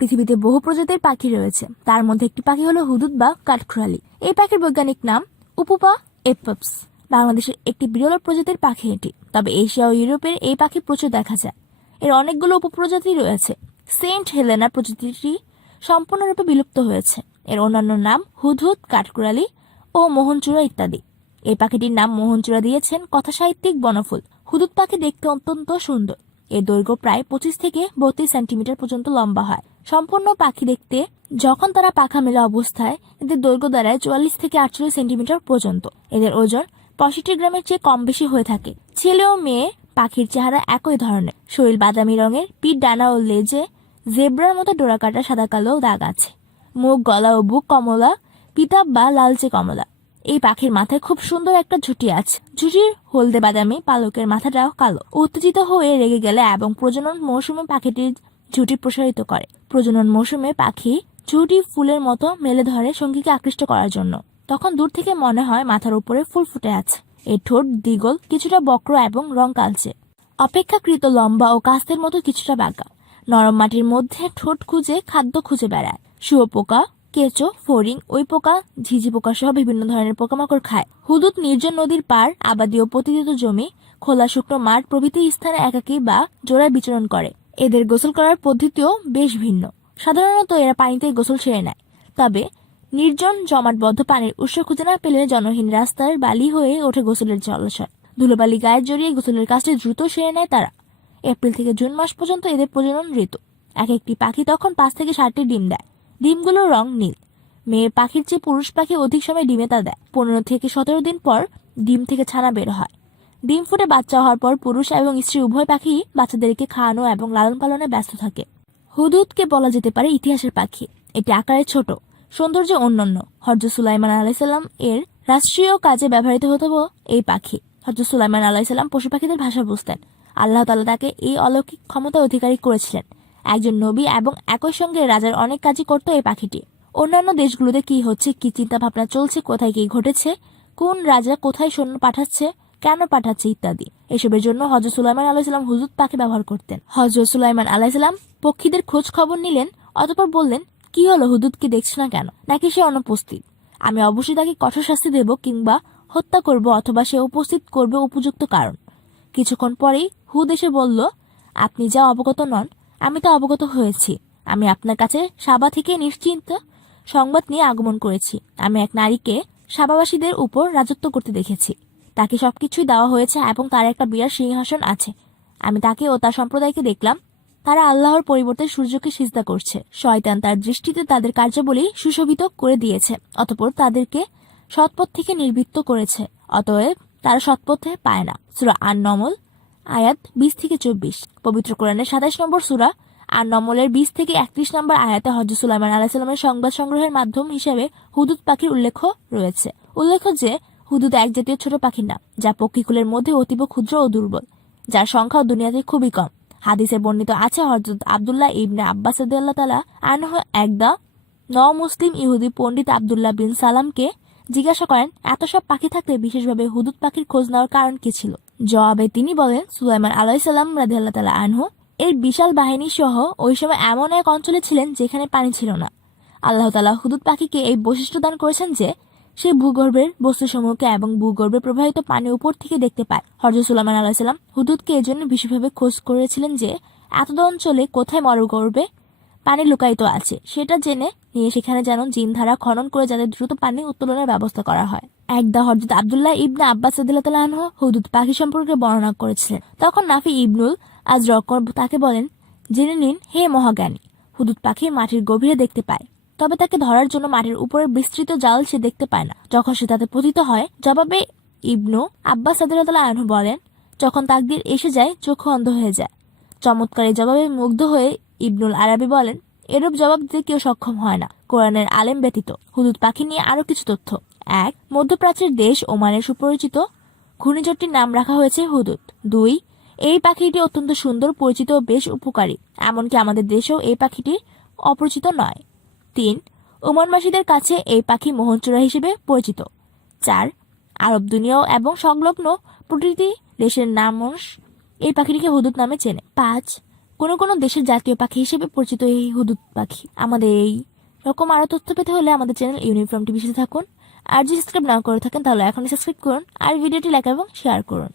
পৃথিবীতে বহু প্রজাতির পাখি রয়েছে, তার মধ্যে একটি পাখি হলো হুদুদ বা কাঠখোরালি। এই পাখির বৈজ্ঞানিক নাম উপুপা এপপস। বাংলাদেশের একটি বিরল প্রজাতির পাখি এটি, তবে এশিয়া ও ইউরোপের এই পাখি প্রচুর দেখা যায়। এর অনেকগুলো উপপ্রজাতি রয়েছে। সেন্ট হেলেনা প্রজাতিটি সম্পূর্ণরূপে বিলুপ্ত হয়েছে। এর অন্যান্য নাম হুদহুদ, কাঠখোরালি ও মোহনচূড়া ইত্যাদি। এই পাখিটির নাম মোহনচূড়া দিয়েছেন কথাসাহিত্যিক বনফুল। হুদুদ পাখি দেখতে অত্যন্ত সুন্দর। এর দৈর্ঘ্য প্রায় 25 থেকে 32 সেন্টিমিটার পর্যন্ত লম্বা হয়। সম্পূর্ণ পাখি দেখতে যখন তারা পাখা মেলা অবস্থায় এদের দৈর্ঘ্য দাঁড়ায় 44 থেকে 48 সেন্টিমিটার পর্যন্ত। এদের ওজন 65 গ্রামের চেয়ে কম বেশি হয়ে থাকে। ছেলে ও মেয়ে পাখির চেহারা একই ধরনের। শরীর বাদামি রঙের, পিঠ, ডানা ও লেজে জেব্রার মতো ডোরাকাটা সাদা কালো দাগ আছে। মুখ, গলা ও বুক কমলা, পিতাব বা লালচে কমলা। এই পাখির মাথায় খুব সুন্দর একটা ঝুঁটি আছে। ঝুঁটির হলদে বাদামি পালকের মাথাটাও কালো। উত্তেজিত হয়ে রেগে গেলে এবং প্রজনন মৌসুমে পাখিটির ঝুঁটি প্রসারিত করে। প্রজনন মৌসুমে পাখি ঝুঁটি ফুলের মতো মেলে ধরে সঙ্গীকে আকৃষ্ট করার জন্য। তখন দূর থেকে মনে হয় মাথার উপরে ফুল ফুটে আছে। এর ঠোঁট দ্বিগল, কিছুটা বক্র এবং রং কালচে। অপেক্ষাকৃত লম্বা ও কাস্তের মতো কিছুটা বাঁকা। নরম মাটির মধ্যে ঠোঁট খুঁজে খাদ্য খুঁজে বেড়ায়। শুয়োপোকা, কেঁচো, ফড়িং, ওই পোকা, ঝিঝি পোকা সহ বিভিন্ন ধরনের পোকামাকড় খায়। হুদুদ নির্জন নদীর পাড়, আবাদি ও পতিত জমি, খোলা শুকনো মাঠ প্রভৃতি স্থানে একাকী বা জোড়ায় বিচরণ করে। এদের গোসল করার পদ্ধতিও বেশ ভিন্ন। সাধারণত এরা পানিতে গোসল সেরে নেয়, তবে নির্জন জমাটবদ্ধ পানির উৎস খুঁজে না পেলে জনহীন রাস্তার বালি হয়ে ওঠে গোসলের জলাশয়। ধুলোবালি গায়ে জড়িয়ে গোসলের কাজটি দ্রুত সেরে নেয় তারা। এপ্রিল থেকে জুন মাস পর্যন্ত এদের প্রজনন ঋতু। এক একটি পাখি তখন 5 থেকে 7টি ডিম দেয়। ডিমগুলোর রং নীল। মেয়ে পাখির চেয়ে পুরুষ পাখি অধিক সময় ডিমে তা দেয়। 15 থেকে 17 দিন পর ডিম থেকে ছানা বের হয়। ডিম ফুটে বাচ্চা হওয়ার পর পুরুষ এবং স্ত্রী উভয় পাখি বাচ্চাদেরকে খাওয়ানো এবং লালন পালনে ব্যস্ত থাকে। হুদুদকে বলা যেতে পারে ইতিহাসের পাখি। এটি আকারে ছোট, সৌন্দর্যে অনন্য। হযরত সুলাইমান আলাইহিসসালাম এর রাষ্ট্রীয় কাজে ব্যবহৃত হতো এই পাখি। হযরত সুলাইমান আলাইহিসসালাম পশু পাখিদের ভাষা বুঝতেন। আল্লাহ তাআলা তাকে এই অলৌকিক ক্ষমতার অধিকারী করেছিলেন। একজন নবী এবং একই সঙ্গে রাজার অনেক কাজই করত এই পাখিটি। অন্যান্য দেশগুলোতে কি হচ্ছে, কি চিন্তা ভাবনা চলছে, কোথায় কি ঘটেছে, কোন রাজা কোথায় সৈন্য পাঠাচ্ছে, কেন পাঠাচ্ছে ইত্যাদি, এসবের জন্য হযরত সুলাইমান আলাইহিসসালাম হুদুদ পাখি ব্যবহার করতেন। হযরত সুলাইমান আলাইহিসসালাম পক্ষীদের খোঁজ খবর নিলেন, অতঃপর বললেন, কি হলো, হুদুদকে দেখছ না কেন? নাকি সে অনুপস্থিত? আমি অবশ্যই তাকে কঠোর শাস্তি দেব কিংবা হত্যা করব, অথবা সে উপস্থিত করবে উপযুক্ত কারণ। কিছুক্ষণ পরেই হুদ এসে বলল, আপনি যা অবগত নন আমি তা অবগত হয়েছি। আমি আপনার কাছে সাবা থেকে নিশ্চিন্ত সংবাদ নিয়ে আগমন করেছি। আমি এক নারীকে সাবাবাসীদের উপর রাজত্ব করতে দেখেছি। তাকে সবকিছুই দেওয়া হয়েছে এবং তার একটা বিরাট সিংহাসন আছে। আমি তাকে ও তার সম্প্রদায়কে দেখলাম, তারা আল্লাহর পরিবর্তে সূর্যকে সিজদা করছে। শয়তান তার দৃষ্টিতে তাদের কার্যাবলী সুশোভিত করে দিয়েছে, অতঃপর তাদেরকে সৎপথ থেকে নির্বৃত্ত করেছে। অতএব তারা সৎপথে পায় না। সূরা আন-নমল আয়াত 20 থেকে 24। পবিত্র কোরআনের 27 নম্বর সূরা আন-নমলের 20 থেকে 31 নম্বর আয়াতে হযরত সুলাইমান আলাইহিস সালামের সংবাদ সংগ্রহের মাধ্যম হিসেবে হুদুদ পাখির উল্লেখ রয়েছে। উল্লেখ্য যে হুদুদ এক জাতীয় ছোট পাখির নাম, যা পক্ষীকুলের মধ্যে অতীব ক্ষুদ্র ও দুর্বল, যার সংখ্যা দুনিয়াতে খুবই কম। হাদিসে বর্ণিত আছে, হযরত আব্দুল্লাহ ইবনে আব্বাস রাদিয়াল্লাহু তাআলা আনহু একদা মুসলিম ইহুদি পণ্ডিত আব্দুল্লাহ বিন সালামকে জিজ্ঞাসা করেন, এত সব পাখি থাকতে বিশেষভাবে হুদুদ পাখির খোঁজ নেওয়ার কারণ কি ছিল? জবাবে তিনি বলেন, সুলাইমান আলাইহিস সালাম রাদিয়াল্লাহু তাআলা আনহু এর বিশাল বাহিনী সহ ওই সময় এমন এক অঞ্চলে ছিলেন যেখানে পানি ছিল না। আল্লাহ তাআলা হুদুদ পাখিকে এই বৈশিষ্ট্য দান করেছেন যে সে ভূগর্ভের বস্তুসমূহকে এবং ভূগর্ভে প্রবাহিত পানি উপর থেকে দেখতে পায়। হযরত সুলাইমান আলাইহিস সালাম হুদুদকে এজন্য বিশেষভাবে খোঁজ করেছিলেন যে এতদ অঞ্চলে কোথায় মরুগর্ভে পানি লুকায়িত আছে সেটা জেনে নিয়ে সেখানে যেন জিনধারা খনন করে যাতে দ্রুত পানি উত্তোলনের ব্যবস্থা করা হয়। একদা হযরত আব্দুল্লাহ ইবনে আব্বাস রাদিয়াল্লাহু তাআলা আনহু হুদুদ পাখি সম্পর্কে বর্ণনা করেছিলেন। তখন নাফি ইবনুল আজরক তাকে বলেন, জেনে নিন হে মহাজ্ঞানী, হুদুদ পাখি মাটির গভীরে দেখতে পায়, তবে তাকে ধরার জন্য মাটির উপরে বিস্তৃত জাল সে দেখতে পায় না যখন সে তাতে পতিত হয়। জবাবে ইবনু আব্বাস রাদিয়াল্লাহু তাআলা আনহু বলেন, যখন তাকদীর এসে যায় চক্ষু অন্ধ হয়ে যায়। চমৎকার এই জবাবে মুগ্ধ হয়ে ইবনুল আরাবি বলেন, এরূপ জবাব দিতে কেউ সক্ষম হয় না কোরআনের আলেম ব্যতীত। হুদুদ পাখি নিয়ে আরো কিছু তথ্য। 1. মধ্যপ্রাচ্যের দেশ ওমানের সুপরিচিত ঘূর্ণিঝড়টির নাম রাখা হয়েছে হুদুদ। 2. এই পাখিটি অত্যন্ত সুন্দর, পরিচিত ও বেশ উপকারী। এমনকি আমাদের দেশেও এই পাখিটি অপরিচিত নয়। 3. ওমানবাসীদের কাছে এই পাখি মোহনচূড়া হিসেবে পরিচিত। 4. আরব দুনিয়া এবং সংলগ্ন প্রতিটি দেশের মানুষ এই পাখিটিকে হুদুদ নামে চেনে। 5. কোনো দেশের জাতীয় পাখি হিসেবে পরিচিত এই হুদুদ পাখি। আমাদের এই রকম আরো তথ্য পেতে হলে আমাদের চ্যানেল ইউনিফর্ম টিভির সাথে থাকুন। আর যদি সাবস্ক্রাইব না করে থাকেন তাহলে এখনই সাবস্ক্রাইব করুন আর ভিডিওটি লাইক এবং শেয়ার করুন।